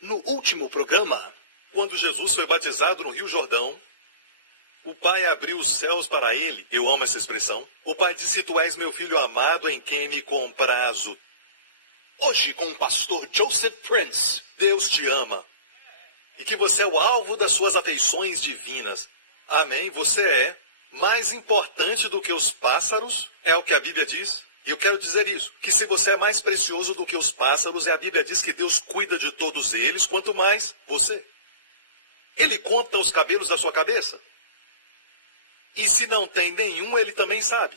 No último programa, quando Jesus foi batizado no Rio Jordão, o Pai abriu os céus para ele. Eu amo essa expressão. O Pai disse: tu és meu filho amado em quem me comprazo. hoje com o pastor Joseph Prince. Deus te ama. E que você é o alvo das suas afeições divinas. Amém? Você é mais importante do que os pássaros, é o que a Bíblia diz. E eu quero dizer isso, que se você é mais precioso do que os pássaros, a Bíblia diz que Deus cuida de todos eles, quanto mais você. Ele conta os cabelos da sua cabeça. E se não tem nenhum, ele também sabe.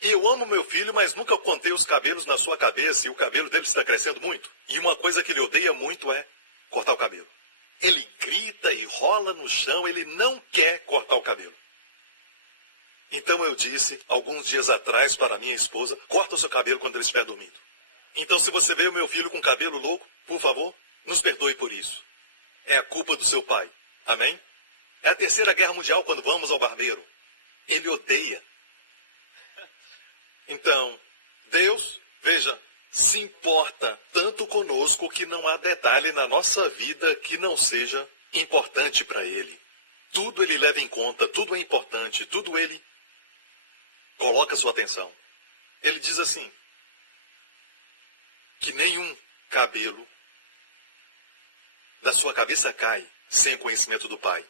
Eu amo meu filho, mas nunca contei os cabelos na sua cabeça e o cabelo dele está crescendo muito. E uma coisa que ele odeia muito é cortar o cabelo. Ele grita e rola no chão, ele não quer cortar o cabelo. Então eu disse, alguns dias atrás, para minha esposa, corta o seu cabelo quando ele estiver dormindo. Então se você vê o meu filho com cabelo louco, por favor, nos perdoe por isso. É a culpa do seu pai. Amém? É a Terceira Guerra Mundial quando vamos ao barbeiro. Ele odeia. Então, Deus, veja, se importa tanto conosco que não há detalhe na nossa vida que não seja importante para Ele. Tudo Ele leva em conta, tudo é importante, tudo Ele coloca sua atenção. Ele diz assim, que nenhum cabelo da sua cabeça cai sem o conhecimento do Pai.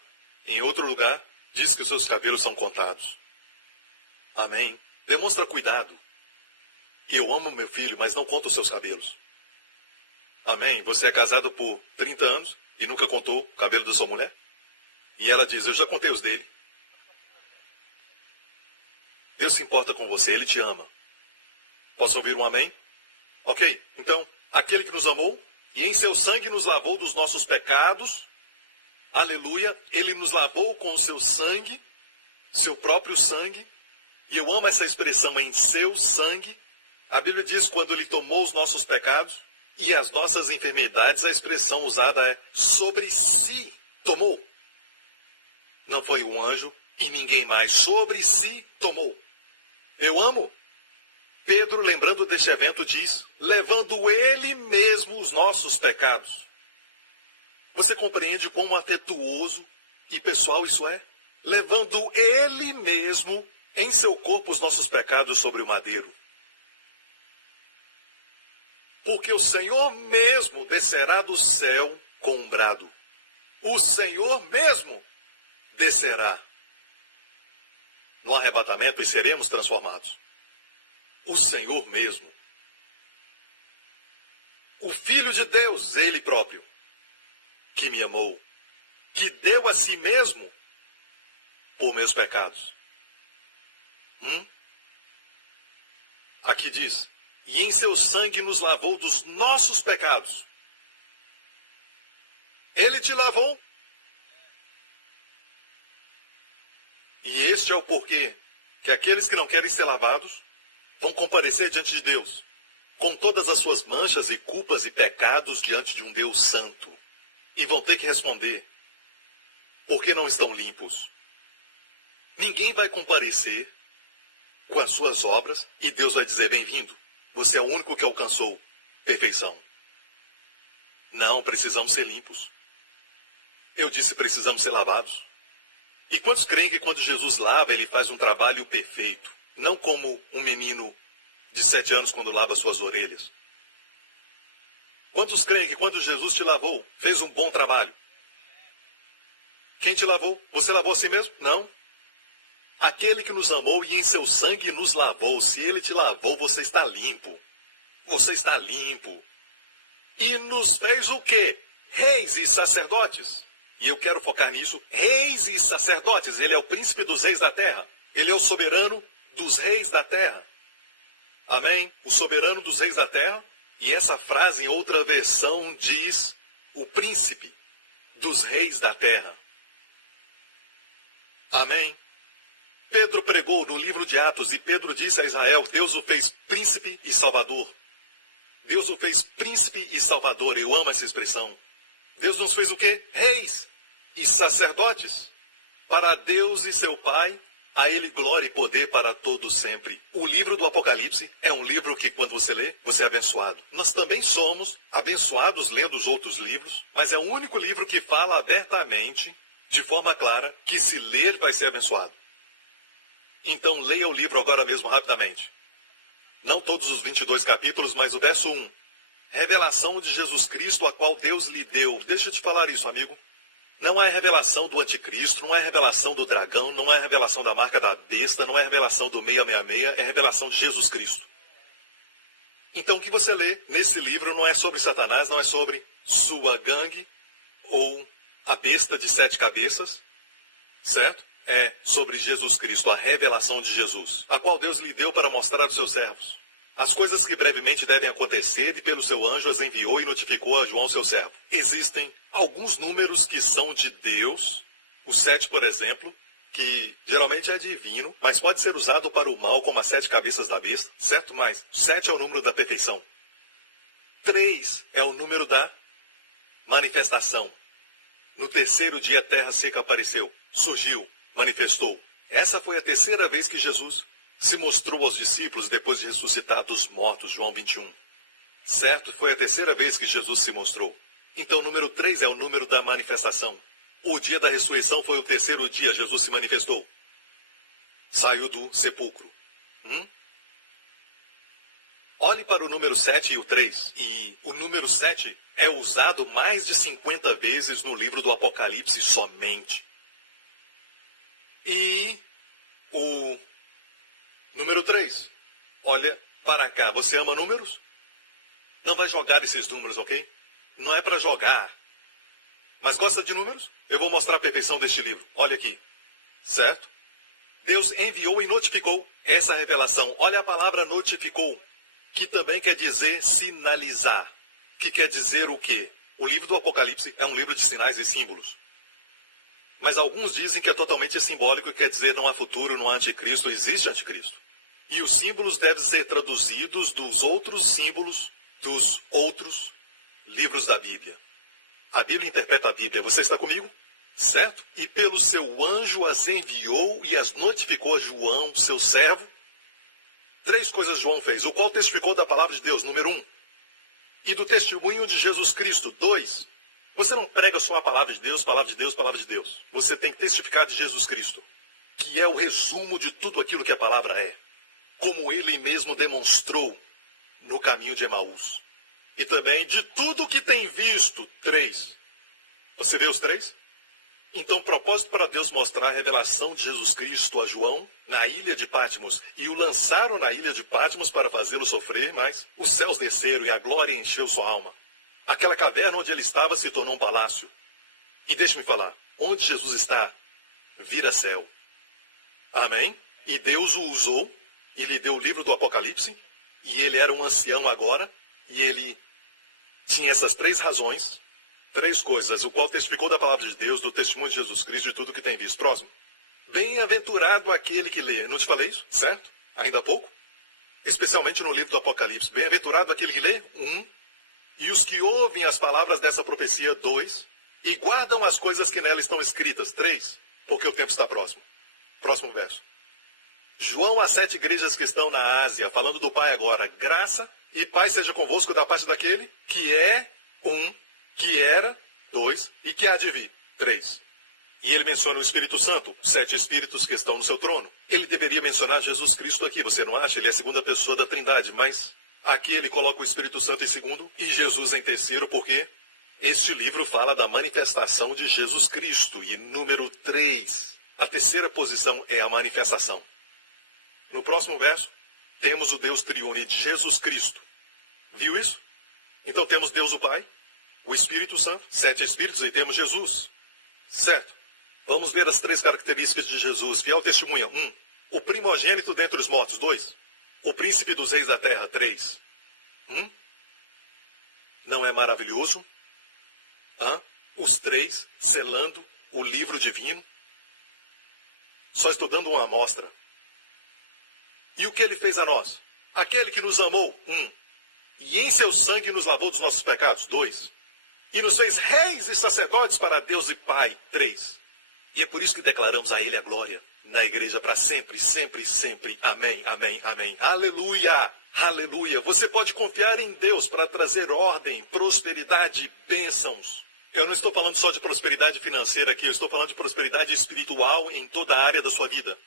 Em outro lugar, diz que os seus cabelos são contados. Amém? Demonstra cuidado. Eu amo meu filho, mas não conto os seus cabelos. Amém? Você é casado por 30 anos e nunca contou o cabelo da sua mulher? E ela diz, eu já contei os dele. Deus se importa com você, Ele te ama. Posso ouvir um amém? Ok, então, aquele que nos amou e em seu sangue nos lavou dos nossos pecados, aleluia, Ele nos lavou com o seu sangue, seu próprio sangue, e eu amo essa expressão, em seu sangue. A Bíblia diz, quando Ele tomou os nossos pecados e as nossas enfermidades, a expressão usada é, sobre si tomou. Não foi um anjo e ninguém mais, sobre si tomou. Eu amo. Pedro, lembrando deste evento, diz, levando Ele mesmo os nossos pecados. Você compreende quão afetuoso e pessoal isso é? Levando Ele mesmo em seu corpo os nossos pecados sobre o madeiro. Porque o Senhor mesmo descerá do céu com um brado. O Senhor mesmo descerá no arrebatamento e seremos transformados. O Senhor mesmo. O Filho de Deus, Ele próprio, que me amou, que deu a si mesmo por meus pecados. Aqui diz, e em seu sangue nos lavou dos nossos pecados. Ele te lavou. E este é o porquê que aqueles que não querem ser lavados vão comparecer diante de Deus, com todas as suas manchas e culpas e pecados diante de um Deus santo. E vão ter que responder, porque não estão limpos. Ninguém vai comparecer com as suas obras e Deus vai dizer, bem-vindo, você é o único que alcançou perfeição. Não, precisamos ser limpos. Eu disse, precisamos ser lavados. E quantos creem que quando Jesus lava, Ele faz um trabalho perfeito? Não como um menino de 7 anos quando lava suas orelhas. Quantos creem que quando Jesus te lavou, fez um bom trabalho? Quem te lavou? Você lavou a si mesmo? Não. Aquele que nos amou e em seu sangue nos lavou. Se Ele te lavou, você está limpo. Você está limpo. E nos fez o quê? Reis e sacerdotes. E eu quero focar nisso. Reis e sacerdotes. Ele é o príncipe dos reis da terra. Ele é o soberano dos reis da terra. Amém? O soberano dos reis da terra. E essa frase em outra versão diz o príncipe dos reis da terra. Amém? Pedro pregou no livro de Atos e Pedro disse a Israel, Deus o fez príncipe e salvador. Deus o fez príncipe e salvador. Eu amo essa expressão. Deus nos fez o quê? Reis e sacerdotes para Deus e seu Pai. A ele glória e poder para todos sempre. O livro do Apocalipse é um livro que, quando você lê, você é abençoado. Nós também somos abençoados lendo os outros livros, mas é o único livro que fala abertamente, de forma clara, que se ler vai ser abençoado. Então leia o livro agora mesmo rapidamente. Não todos os 22 capítulos, mas o verso 1. Revelação de Jesus Cristo, a qual Deus lhe deu. Deixa eu te falar isso, amigo. Não é revelação do anticristo, não é revelação do dragão, não é revelação da marca da besta, não é revelação do 666, é revelação de Jesus Cristo. Então o que você lê nesse livro não é sobre Satanás, não é sobre sua gangue ou a besta de 7 cabeças, certo? É sobre Jesus Cristo, a revelação de Jesus, a qual Deus lhe deu para mostrar aos seus servos. As coisas que brevemente devem acontecer, e pelo seu anjo as enviou e notificou a João, seu servo. Existem alguns números que são de Deus, o 7, por exemplo, que geralmente é divino, mas pode ser usado para o mal, como as 7 cabeças da besta, certo? Mas 7 é o número da perfeição. 3 é o número da manifestação. No 3º dia a terra seca apareceu, surgiu, manifestou. Essa foi a 3ª vez que Jesus se mostrou aos discípulos depois de ressuscitar dos mortos, João 21. Certo? Foi a 3ª vez que Jesus se mostrou. Então o número 3 é o número da manifestação. O dia da ressurreição foi o 3º dia, Jesus se manifestou. Saiu do sepulcro. Olhe para o número 7 e o 3. E o número 7 é usado mais de 50 vezes no livro do Apocalipse somente. E o número 3. Olha para cá. Você ama números? Não vai jogar esses números, ok? Não é para jogar. Mas gosta de números? Eu vou mostrar a perfeição deste livro. Olha aqui. Certo? Deus enviou e notificou essa revelação. Olha a palavra notificou, que também quer dizer sinalizar. Que quer dizer o quê? O livro do Apocalipse é um livro de sinais e símbolos. Mas alguns dizem que é totalmente simbólico e quer dizer não há futuro, não há anticristo, existe anticristo. E os símbolos devem ser traduzidos dos outros símbolos dos outros livros da Bíblia. A Bíblia interpreta a Bíblia. Você está comigo? Certo? E pelo seu anjo as enviou e as notificou a João, seu servo. 3 coisas João fez, o qual testificou da palavra de Deus, número 1. E do testemunho de Jesus Cristo, 2. Você não prega só a palavra de Deus, palavra de Deus, palavra de Deus. Você tem que testificar de Jesus Cristo, que é o resumo de tudo aquilo que a palavra é. Como ele mesmo demonstrou no caminho de Emaús. E também de tudo que tem visto, 3. Você vê os 3? Então, propósito para Deus mostrar a revelação de Jesus Cristo a João na ilha de Patmos. E o lançaram na ilha de Patmos para fazê-lo sofrer, mas os céus desceram e a glória encheu sua alma. Aquela caverna onde ele estava se tornou um palácio. E deixe-me falar, onde Jesus está, vira céu. Amém? E Deus o usou e lhe deu o livro do Apocalipse. E ele era um ancião agora. E ele tinha essas 3 razões, 3 coisas, o qual testificou da palavra de Deus, do testemunho de Jesus Cristo e de tudo que tem visto. Próximo. Bem-aventurado aquele que lê. Não te falei isso? Certo? Ainda há pouco? Especialmente no livro do Apocalipse. Bem-aventurado aquele que lê. 1. E os que ouvem as palavras dessa profecia. 2. E guardam as coisas que nela estão escritas. 3. Porque o tempo está próximo. Próximo verso. João às 7 igrejas que estão na Ásia, falando do Pai agora. Graça e paz seja convosco da parte daquele que é 1, que era 2 e que há de vir 3. E ele menciona o Espírito Santo, 7 espíritos que estão no seu trono. Ele deveria mencionar Jesus Cristo aqui, você não acha? Ele é a segunda pessoa da Trindade, mas aqui ele coloca o Espírito Santo em segundo e Jesus em terceiro, porque este livro fala da manifestação de Jesus Cristo. E número 3, a terceira posição é a manifestação. No próximo verso, temos o Deus triune de Jesus Cristo. Viu isso? Então temos Deus o Pai, o Espírito Santo, 7 espíritos e temos Jesus. Certo? Vamos ver as 3 características de Jesus. Fiel testemunha. 1. O primogênito dentre os mortos. 2. O príncipe dos reis da terra. 3. Não é maravilhoso? Os 3 selando o livro divino. Só estou dando uma amostra. E o que ele fez a nós? Aquele que nos amou. 1. E em seu sangue nos lavou dos nossos pecados. 2. E nos fez reis e sacerdotes para Deus e Pai. 3. E é por isso que declaramos a ele a glória. na igreja para sempre, sempre, sempre. Amém, amém, amém. Aleluia, aleluia. Você pode confiar em Deus para trazer ordem, prosperidade, bênçãos. Eu não estou falando só de prosperidade financeira aqui, eu estou falando de prosperidade espiritual em toda a área da sua vida.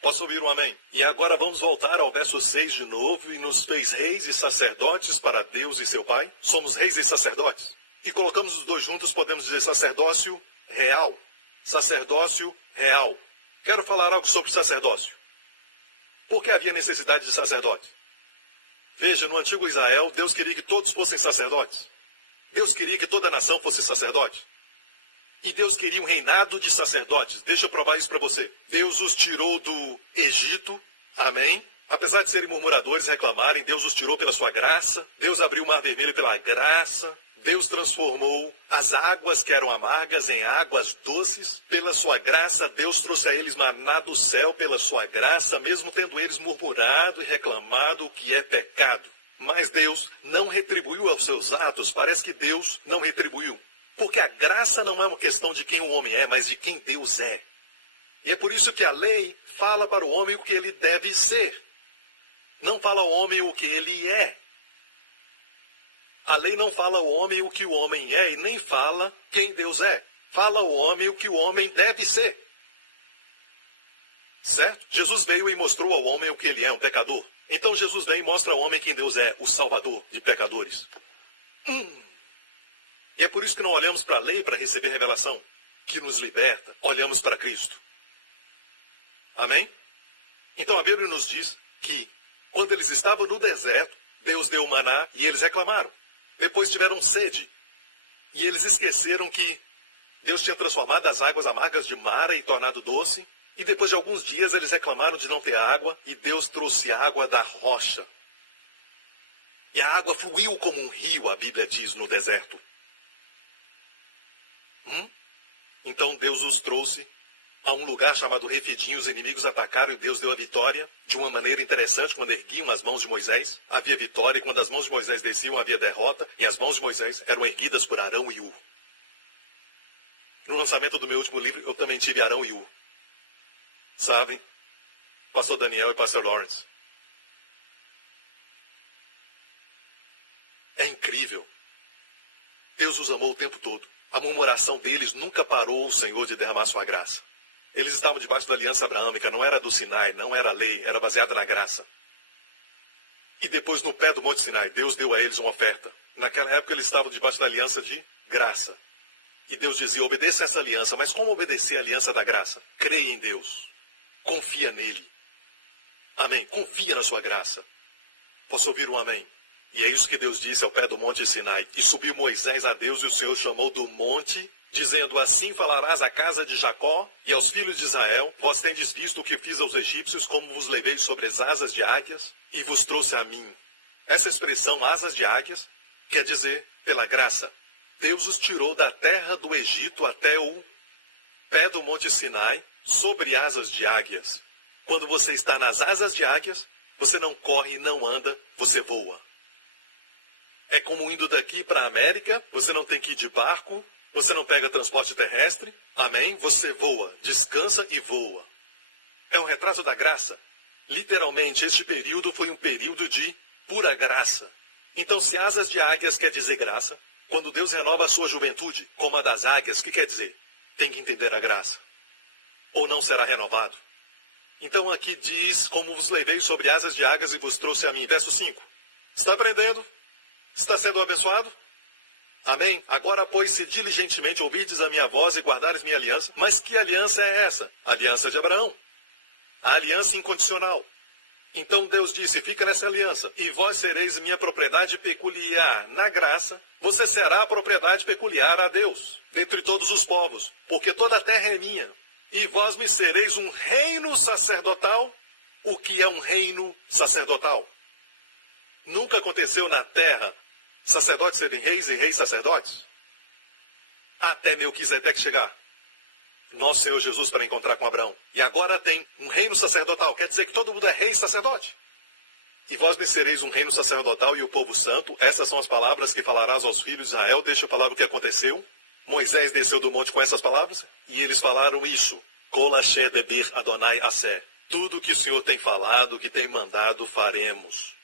Posso ouvir um amém? E agora vamos voltar ao verso 6 de novo. E nos fez reis e sacerdotes para Deus e seu Pai. Somos reis e sacerdotes. E colocamos os dois juntos, podemos dizer sacerdócio real. Sacerdócio real. Quero falar algo sobre sacerdócio. Por que havia necessidade de sacerdote? Veja, no antigo Israel, Deus queria que todos fossem sacerdotes. Deus queria que toda a nação fosse sacerdote. E Deus queria um reinado de sacerdotes. Deixa eu provar isso para você. Deus os tirou do Egito. Amém? Apesar de serem murmuradores e reclamarem, Deus os tirou pela sua graça. Deus abriu o mar vermelho pela graça. Deus transformou as águas que eram amargas em águas doces. Pela sua graça, Deus trouxe a eles maná do céu pela sua graça, mesmo tendo eles murmurado e reclamado o que é pecado. Mas Deus não retribuiu aos seus atos. Parece que Deus não retribuiu. Porque a graça não é uma questão de quem o homem é, mas de quem Deus é. E é por isso que a lei fala para o homem o que ele deve ser. Não fala ao homem o que ele é. A lei não fala ao homem o que o homem é e nem fala quem Deus é. Fala ao homem o que o homem deve ser. Certo? Jesus veio e mostrou ao homem o que ele é, um pecador. Então Jesus vem e mostra ao homem quem Deus é, o Salvador de pecadores. E é por isso que não olhamos para a lei para receber revelação, que nos liberta. Olhamos para Cristo. Amém? Então a Bíblia nos diz que, quando eles estavam no deserto, Deus deu o maná e eles reclamaram. Depois tiveram sede. E eles esqueceram que Deus tinha transformado as águas amargas de mara e tornado doce. E depois de alguns dias eles reclamaram de não ter água e Deus trouxe água da rocha. E a água fluiu como um rio, a Bíblia diz, no deserto. Então Deus os trouxe a um lugar chamado Refidim. Os inimigos atacaram e Deus deu a vitória de uma maneira interessante. Quando erguiam as mãos de Moisés, havia vitória. E quando as mãos de Moisés desciam, havia derrota. E as mãos de Moisés eram erguidas por Arão e Ur. No lançamento do meu último livro, eu também tive Arão e Ur. Sabem? Pastor Daniel e Pastor Lawrence. É incrível. Deus os amou o tempo todo. A murmuração deles nunca parou o Senhor de derramar sua graça. Eles estavam debaixo da aliança abraâmica, não era do Sinai, não era lei, era baseada na graça. E depois, no pé do Monte Sinai, Deus deu a eles uma oferta. Naquela época, eles estavam debaixo da aliança de graça. E Deus dizia, obedeça essa aliança. Mas como obedecer a aliança da graça? Creia em Deus. Confia nele. Amém. Confia na sua graça. Posso ouvir um amém? E é isso que Deus disse ao pé do Monte Sinai. E subiu Moisés a Deus e o Senhor chamou do monte, dizendo, assim falarás à casa de Jacó e aos filhos de Israel, vós tendes visto o que fiz aos egípcios, como vos levei sobre as asas de águias e vos trouxe a mim. Essa expressão, asas de águias, quer dizer, pela graça. Deus os tirou da terra do Egito até o pé do Monte Sinai, sobre asas de águias. Quando você está nas asas de águias, você não corre, não anda, você voa. É como indo daqui para a América, você não tem que ir de barco, você não pega transporte terrestre, amém? Você voa, descansa e voa. É um retrato da graça. Literalmente, este período foi um período de pura graça. Então, se asas de águias quer dizer graça, quando Deus renova a sua juventude, como a das águias, o que quer dizer? Tem que entender a graça. Ou não será renovado. Então aqui diz, como vos levei sobre asas de águias e vos trouxe a mim. Verso 5. Está aprendendo? Está sendo abençoado? Amém? Agora, pois, se diligentemente ouvides a minha voz e guardares minha aliança. Mas que aliança é essa? A aliança de Abraão. A aliança incondicional. Então Deus disse, fica nessa aliança. E vós sereis minha propriedade peculiar. Na graça, você será a propriedade peculiar a Deus, dentre todos os povos. Porque toda a terra é minha. E vós me sereis um reino sacerdotal. O que é um reino sacerdotal? Nunca aconteceu na terra sacerdotes serem reis e reis sacerdotes? Até Melquisedeque chegar. Nosso Senhor Jesus para encontrar com Abraão. E agora tem um reino sacerdotal. Quer dizer que todo mundo é rei e sacerdote. E vós me sereis um reino sacerdotal e o povo santo. Essas são as palavras que falarás aos filhos de Israel. Deixa eu falar o que aconteceu. Moisés desceu do monte com essas palavras. E eles falaram isso. Kol asher debir Adonai aseh. Tudo que o Senhor tem falado, que tem mandado, faremos.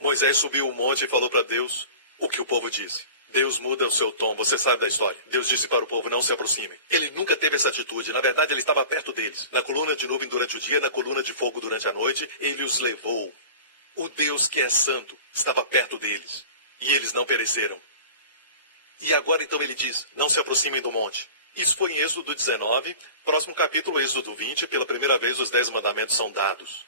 Moisés subiu o monte e falou para Deus o que o povo disse. Deus muda o seu tom, você sabe da história. Deus disse para o povo, não se aproximem. Ele nunca teve essa atitude, na verdade ele estava perto deles. Na coluna de nuvem durante o dia, na coluna de fogo durante a noite, ele os levou. O Deus que é santo estava perto deles, e eles não pereceram. E agora então ele diz, não se aproximem do monte. Isso foi em Êxodo 19, próximo capítulo, Êxodo 20, pela primeira vez os 10 mandamentos são dados.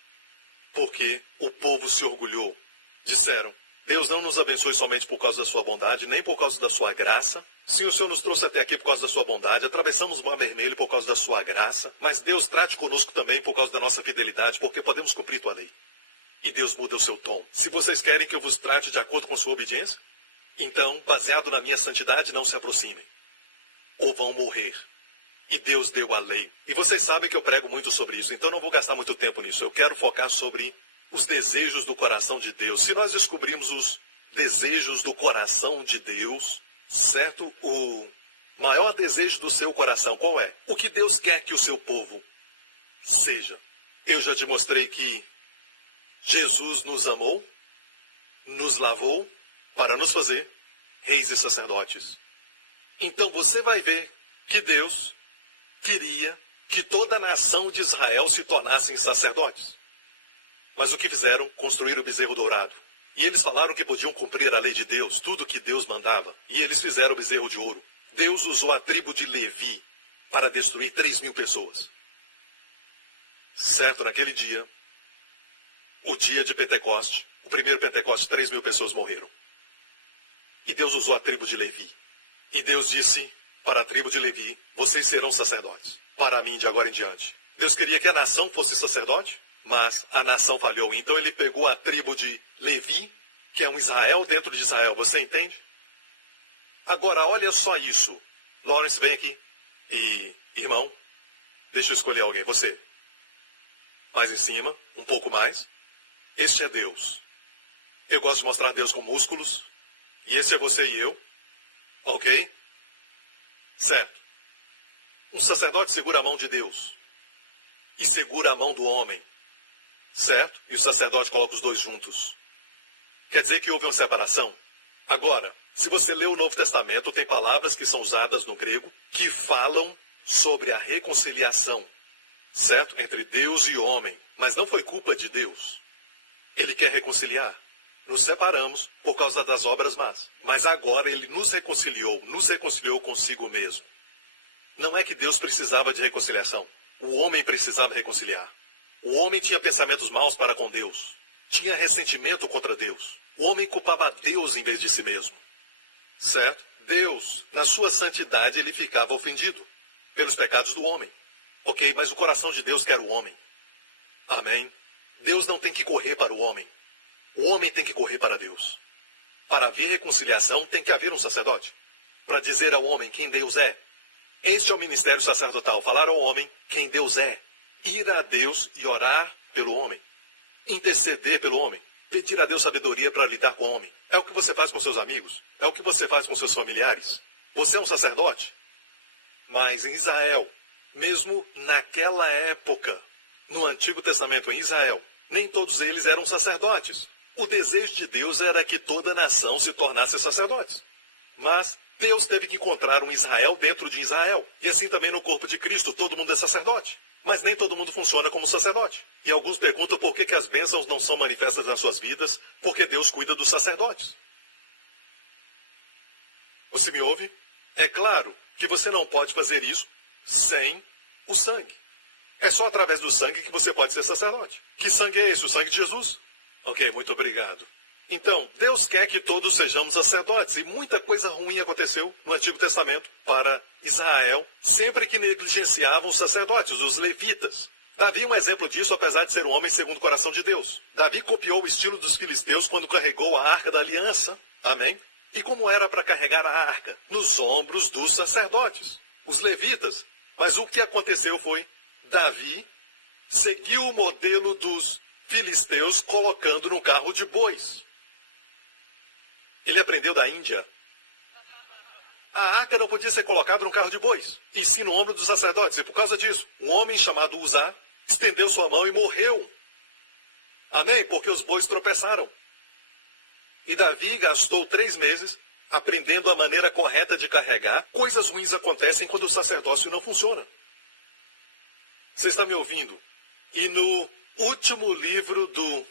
Porque o povo se orgulhou. Disseram, Deus não nos abençoe somente por causa da sua bondade, nem por causa da sua graça. Sim, o Senhor nos trouxe até aqui por causa da sua bondade, atravessamos o Mar Vermelho por causa da sua graça, mas Deus trate conosco também por causa da nossa fidelidade, porque podemos cumprir tua lei. E Deus muda o seu tom. Se vocês querem que eu vos trate de acordo com sua obediência, então, baseado na minha santidade, não se aproximem, ou vão morrer. E Deus deu a lei. E vocês sabem que eu prego muito sobre isso, então não vou gastar muito tempo nisso. Eu quero focar sobre os desejos do coração de Deus. Se nós descobrirmos os desejos do coração de Deus, certo? O maior desejo do seu coração, qual é? O que Deus quer que o seu povo seja. Eu já te mostrei que Jesus nos amou, nos lavou para nos fazer reis e sacerdotes. Então você vai ver que Deus queria que toda a nação de Israel se tornassem sacerdotes. Mas o que fizeram? Construíram o bezerro dourado. E eles falaram que podiam cumprir a lei de Deus, tudo que Deus mandava. E eles fizeram o bezerro de ouro. Deus usou a tribo de Levi para destruir 3.000 pessoas. Certo, naquele dia, o dia de Pentecoste, o primeiro Pentecoste, 3.000 pessoas morreram. E Deus usou a tribo de Levi. E Deus disse para a tribo de Levi, vocês serão sacerdotes, para mim de agora em diante. Deus queria que a nação fosse sacerdote, mas a nação falhou. Então ele pegou a tribo de Levi, que é um Israel dentro de Israel. Você entende? Agora, olha só isso. Lawrence, vem aqui. E, irmão, deixa eu escolher alguém. Você. Mais em cima, um pouco mais. Este é Deus. Eu gosto de mostrar Deus com músculos. E esse é você e eu. Ok? Certo. Um sacerdote segura a mão de Deus. E segura a mão do homem. Certo? E o sacerdote coloca os dois juntos. Quer dizer que houve uma separação? Agora, se você lê o Novo Testamento, tem palavras que são usadas no grego que falam sobre a reconciliação. Certo? Entre Deus e homem. Mas não foi culpa de Deus. Ele quer reconciliar. Nos separamos por causa das obras más. Mas agora ele nos reconciliou consigo mesmo. Não é que Deus precisava de reconciliação. O homem precisava reconciliar. O homem tinha pensamentos maus para com Deus. Tinha ressentimento contra Deus. O homem culpava Deus em vez de si mesmo. Certo? Deus, na sua santidade, ele ficava ofendido pelos pecados do homem. Ok, mas o coração de Deus quer o homem. Amém? Deus não tem que correr para o homem. O homem tem que correr para Deus. Para haver reconciliação, tem que haver um sacerdote. Para dizer ao homem quem Deus é. Este é o ministério sacerdotal. Falar ao homem quem Deus é. Ir a Deus e orar pelo homem. Interceder pelo homem. Pedir a Deus sabedoria para lidar com o homem. É o que você faz com seus amigos. É o que você faz com seus familiares. Você é um sacerdote. Mas em Israel, mesmo naquela época, no Antigo Testamento em Israel, nem todos eles eram sacerdotes. O desejo de Deus era que toda a nação se tornasse sacerdotes. Mas Deus teve que encontrar um Israel dentro de Israel. E assim também no corpo de Cristo, todo mundo é sacerdote. Mas nem todo mundo funciona como sacerdote. E alguns perguntam por que as bênçãos não são manifestas nas suas vidas, porque Deus cuida dos sacerdotes. Você me ouve? É claro que você não pode fazer isso sem o sangue. É só através do sangue que você pode ser sacerdote. Que sangue é esse? O sangue de Jesus? Ok, muito obrigado. Então, Deus quer que todos sejamos sacerdotes. E muita coisa ruim aconteceu no Antigo Testamento para Israel, sempre que negligenciavam os sacerdotes, os levitas. Davi é um exemplo disso, apesar de ser um homem segundo o coração de Deus. Davi copiou o estilo dos filisteus quando carregou a arca da aliança. Amém? E como era para carregar a arca? Nos ombros dos sacerdotes, os levitas. Mas o que aconteceu foi, Davi seguiu o modelo dos filisteus colocando no carro de bois. Ele aprendeu da Índia. a arca não podia ser colocada num carro de bois, e sim no ombro dos sacerdotes. E por causa disso, um homem chamado Uzá estendeu sua mão e morreu. Amém? Porque os bois tropeçaram. E Davi gastou 3 meses aprendendo a maneira correta de carregar. Coisas ruins acontecem quando o sacerdócio não funciona. Você está me ouvindo? E no último livro do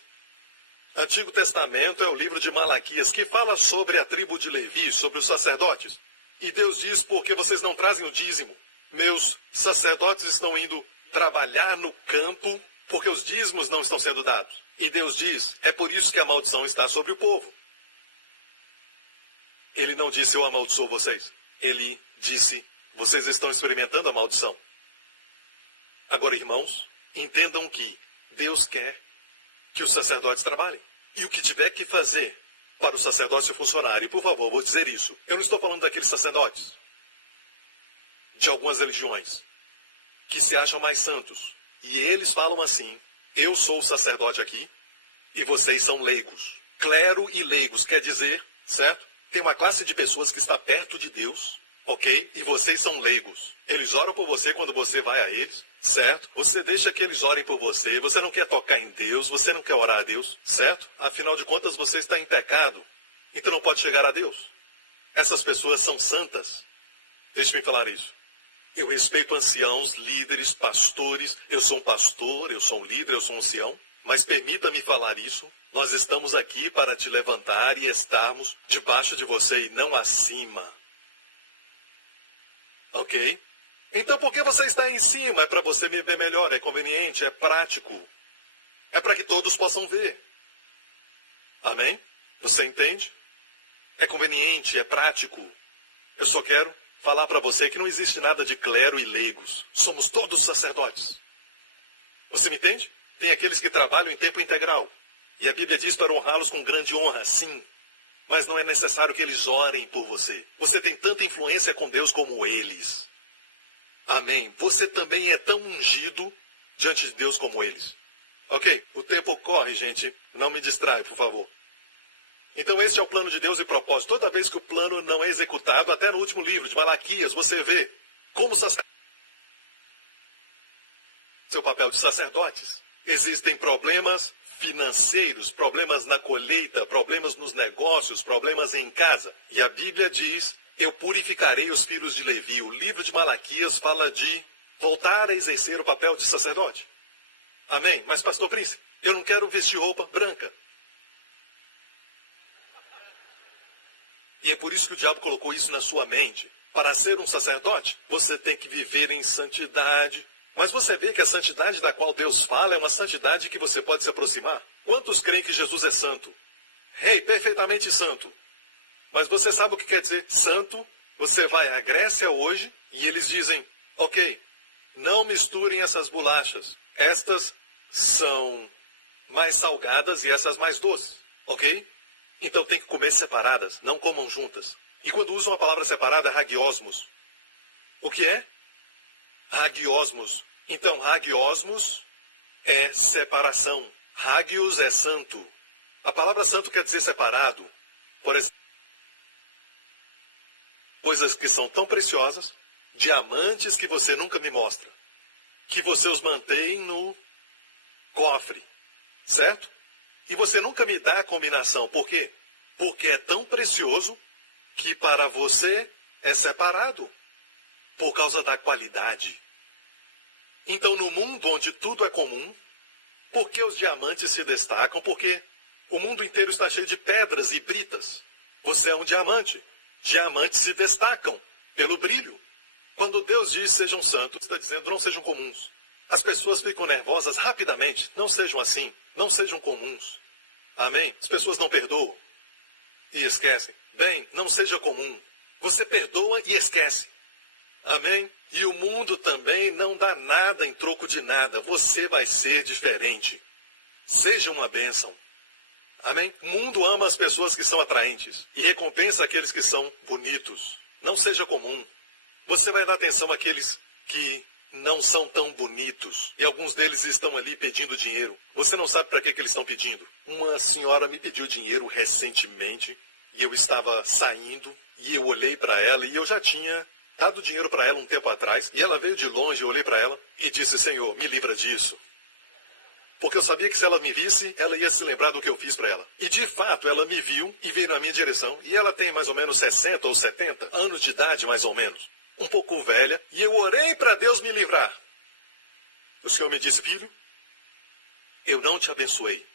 Antigo Testamento é o livro de Malaquias, que fala sobre a tribo de Levi, sobre os sacerdotes. E Deus diz, porque vocês não trazem o dízimo? Meus sacerdotes estão indo trabalhar no campo, porque os dízimos não estão sendo dados. E Deus diz, é por isso que a maldição está sobre o povo. Ele não disse, eu amaldiçoo vocês. Ele disse, vocês estão experimentando a maldição. Agora, irmãos, entendam que Deus quer que os sacerdotes trabalhem. E o que tiver que fazer para o sacerdócio funcionar, e por favor, vou dizer isso, eu não estou falando daqueles sacerdotes de algumas religiões que se acham mais santos. E eles falam assim, eu sou o sacerdote aqui e vocês são leigos. Clero e leigos quer dizer, certo? Tem uma classe de pessoas que está perto de Deus, ok? E vocês são leigos. Eles oram por você quando você vai a eles, certo? Você deixa que eles orem por você. Você não quer tocar em Deus, você não quer orar a Deus, certo? Afinal de contas, você está em pecado, então não pode chegar a Deus. Essas pessoas são santas. Deixe-me falar isso. Eu respeito anciãos, líderes, pastores. Eu sou um pastor, eu sou um líder, eu sou um ancião. Mas permita-me falar isso. Nós estamos aqui para te levantar e estarmos debaixo de você e não acima. Ok? Então por que você está em cima? É para você me ver melhor, é conveniente, é prático. É para que todos possam ver. Amém? Você entende? É conveniente, é prático. Eu só quero falar para você que não existe nada de clero e leigos. Somos todos sacerdotes. Você me entende? Tem aqueles que trabalham em tempo integral. E a Bíblia diz para honrá-los com grande honra, sim. Mas não é necessário que eles orem por você. Você tem tanta influência com Deus como eles. Amém. Você também é tão ungido diante de Deus como eles. Ok? O tempo corre, gente. Não me distrai, por favor. Então esse é o plano de Deus e propósito. Toda vez que o plano não é executado, até no último livro de Malaquias, você vê como seu papel de sacerdotes. Existem problemas financeiros, problemas na colheita, problemas nos negócios, problemas em casa. E a Bíblia diz, eu purificarei os filhos de Levi. O livro de Malaquias fala de voltar a exercer o papel de sacerdote. Amém? Mas, pastor Príncipe, eu não quero vestir roupa branca. E é por isso que o diabo colocou isso na sua mente. Para ser um sacerdote, você tem que viver em santidade. Mas você vê que a santidade da qual Deus fala é uma santidade que você pode se aproximar. Quantos creem que Jesus é santo? Rei, perfeitamente santo. Mas você sabe o que quer dizer santo? Você vai à Grécia hoje e eles dizem, ok, não misturem essas bolachas. Estas são mais salgadas e essas mais doces, ok? Então tem que comer separadas, não comam juntas. E quando usam a palavra separada, hagiosmos. O que é? Hagiosmos. Então, hagiosmos é separação. Hagios é santo. A palavra santo quer dizer separado. Por exemplo, coisas que são tão preciosas, diamantes que você nunca me mostra, que você os mantém no cofre, certo? E você nunca me dá a combinação. Por quê? Porque é tão precioso que para você é separado, por causa da qualidade. Então, no mundo onde tudo é comum, por que os diamantes se destacam? Porque o mundo inteiro está cheio de pedras e britas. Você é um diamante. Diamantes se destacam pelo brilho. Quando Deus diz sejam santos, está dizendo não sejam comuns. As pessoas ficam nervosas rapidamente. Não sejam assim. Não sejam comuns. Amém? As pessoas não perdoam e esquecem. Bem, não seja comum. Você perdoa e esquece. Amém? E o mundo também não dá nada em troco de nada. Você vai ser diferente. Seja uma bênção. Amém? O mundo ama as pessoas que são atraentes e recompensa aqueles que são bonitos. Não seja comum. Você vai dar atenção àqueles que não são tão bonitos. E alguns deles estão ali pedindo dinheiro. Você não sabe para que eles estão pedindo. Uma senhora me pediu dinheiro recentemente e eu estava saindo E eu olhei para ela e eu já tinha dado dinheiro para ela um tempo atrás. E ela veio de longe, eu olhei para ela e disse, Senhor, me livra disso. Porque eu sabia que se ela me visse, ela ia se lembrar do que eu fiz para ela. E de fato, ela me viu e veio na minha direção. E ela tem mais ou menos 60 ou 70 anos de idade, mais ou menos. Um pouco velha. E eu orei para Deus me livrar. O Senhor me disse, filho, eu não te abençoei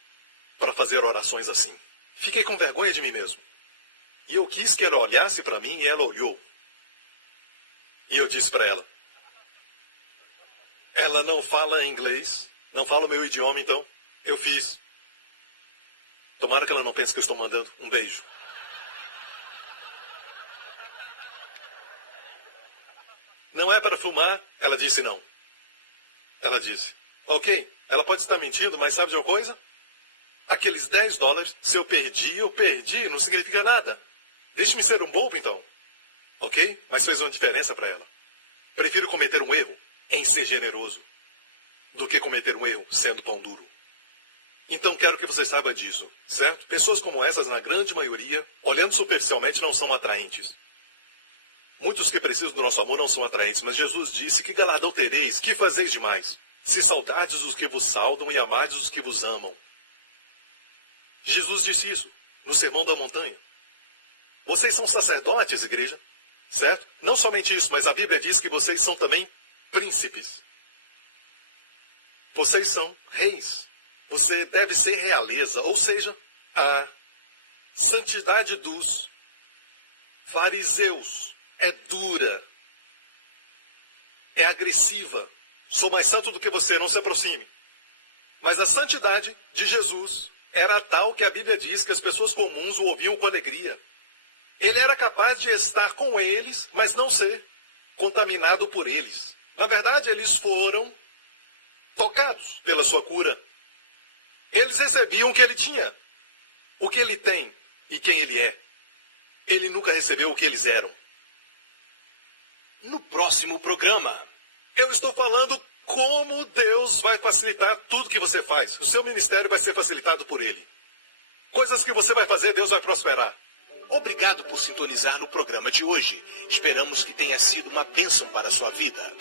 para fazer orações assim. Fiquei com vergonha de mim mesmo. E eu quis que ela olhasse para mim e ela olhou. E eu disse para ela, ela não fala inglês. Não fala o meu idioma, então. Eu fiz. Tomara que ela não pense que eu estou mandando um beijo. Não é para fumar? Ela disse não. Ela disse, ok, ela pode estar mentindo, mas sabe de uma coisa? Aqueles $10, se eu perdi, não significa nada. Deixe-me ser um bobo, então. Ok? Mas fez uma diferença para ela. Prefiro cometer um erro em ser generoso do que cometer um erro sendo pão duro. Então quero que você saiba disso, certo? Pessoas como essas, na grande maioria, olhando superficialmente, não são atraentes. Muitos que precisam do nosso amor não são atraentes, mas Jesus disse, que galardão tereis, que fazeis demais, se saudardes os que vos saudam e amardes os que vos amam. Jesus disse isso no Sermão da Montanha. Vocês são sacerdotes, igreja, certo? Não somente isso, mas a Bíblia diz que vocês são também príncipes. Vocês são reis. Você deve ser realeza, ou seja, a santidade dos fariseus é dura, é agressiva. Sou mais santo do que você, não se aproxime. Mas a santidade de Jesus era tal que a Bíblia diz que as pessoas comuns o ouviam com alegria. Ele era capaz de estar com eles, mas não ser contaminado por eles. Na verdade, eles foram tocados pela sua cura. Eles recebiam o que ele tinha, o que ele tem e quem ele é. Ele nunca recebeu o que eles eram. No próximo programa, eu estou falando como Deus vai facilitar tudo que você faz. O seu ministério vai ser facilitado por Ele. Coisas que você vai fazer, Deus vai prosperar. obrigado por sintonizar no programa de hoje. Esperamos que tenha sido uma bênção para a sua vida.